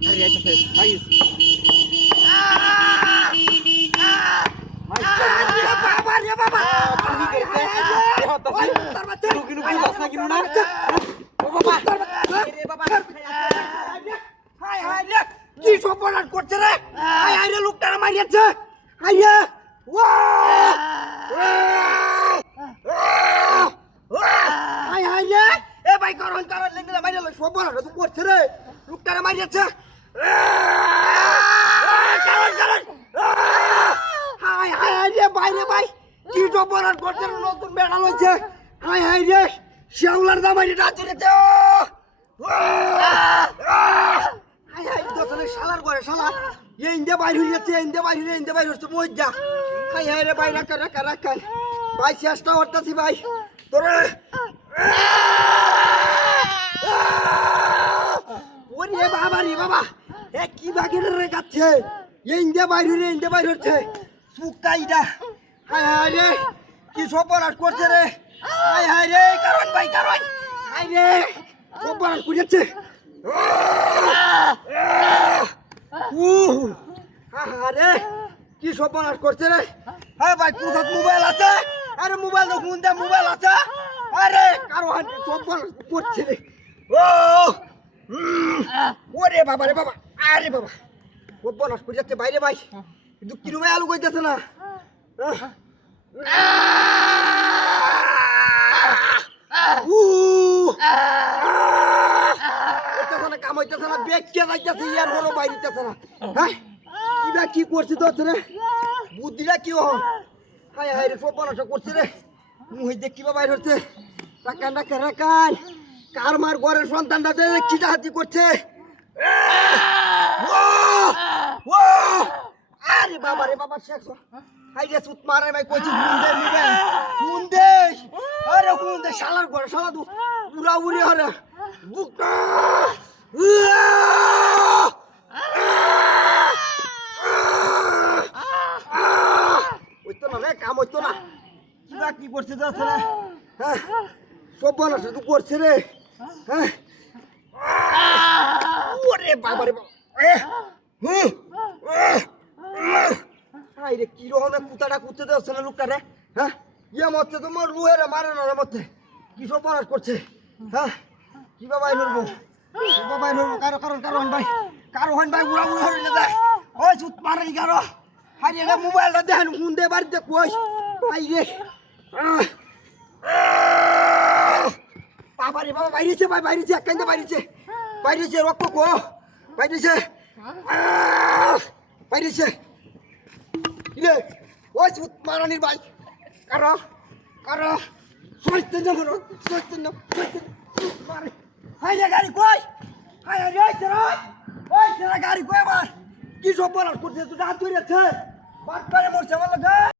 আরে আইতাছে আইস বাবা রে বাবা তুমি করতে এ হতাছি তুই কিনু বুঝাস না কিনু না ও বাবা রে বাবা হাই হাই রে কি সপনাট করছে রে হাই হাই রে লোকটারে মারিয়াছে হাই রে হাই হাই রে এ ভাই করন করন লেগে মারিয়া লোক সপনাট তো করছে রে লোকটারে মারিয়াছে করন করন হাই হাই হাই রে ভাই রে ভাই কি সপনাট করছে নতুন বেড়া লইছে হাই হাই রে শাওলার দামারি রাজুরেছে হাই হাই দোসনে শালার করে শালা এই ইন্দে বাইর হইছে ইন্দে বাইর হচ্ছে মজ্জা হাই হাই রে ভাই রাখা ভাই চেষ্টা করতেছি ভাই তোরে ওরে বাবা রে বাবা এ কি বাগের রে গাচ্ছে এই ইন্দে বাইর হচ্ছে সুকাইডা হাই হাই রে কি সপরাট করছে রে হাই হাই রে কারণ ভাই কারণ হাই রে সপরাট করেছে আরে কি সপনাশ করছে রে হ্যাঁ ভাই কোথাও মোবাইল আছে আরে মোবাইল তো ফোন দে মোবাইল আছে আরে কারো সপনাশ করছে রে ওরে বাবা রে বাবা আরে বাবা সপনাশ করে যাচ্ছে বাইরে ভাই কিন্তু কিরমে আলু কইতেছে না কাম হইতেছে না বেগ কে যাইতেছে ইয়ার কোনো বাইরিতেছে না হ্যাঁ কিবা কি করছি তো রে বুদ্ধিটা কি হাই হাই রে সপনাটা করছে রে মুই দেখিবা বাইর হচ্ছে রাখান কার মার ঘরের সন্তানটা কিটা হাতি করছে আরে বাবা রে বাবা শেখ হাই রে সুত মারে ভাই কইছি ফোন দে আরে ফোন দে শালার ঘরে শালা তু পুরা উড়ে হরে বুকা ওইতো না রে কাম হইতো না কিবা কি করছে যাচ্ছে না হ্যাঁ সপন আছে তুই করছে রে হ্যাঁ ওরে বাবা রে বাবা হাই রে কি রকমের কুতাটা কুতে যাচ্ছে না লোকটা রে হ্যাঁ ইয়ে মরছে তো মোর রুহেরে মারে না রে মরছে কি সপন করছে হ্যাঁ কিবা বাইর হইব কারো হন ভাই উড়া হইলে যায় ওই সুত মারি কারো হাই রে মোবাইলটা দেখেন ফোন দে বাড়িতে কই হাই রে বাবা রে বাবা বাইরেছে ভাই বাইরেছে একখান বাইরেছে রক্ত কো বাইরেছে ইলে ওই সুত মারানির ভাই কারো সইতে না মারে হাই রে গাড়ি কই হাই রে ওই তেরা গাড়ি কই আমার কি সব বলার করতে তুই হাত ধরেছে বাট করে মরছে আমার লাগা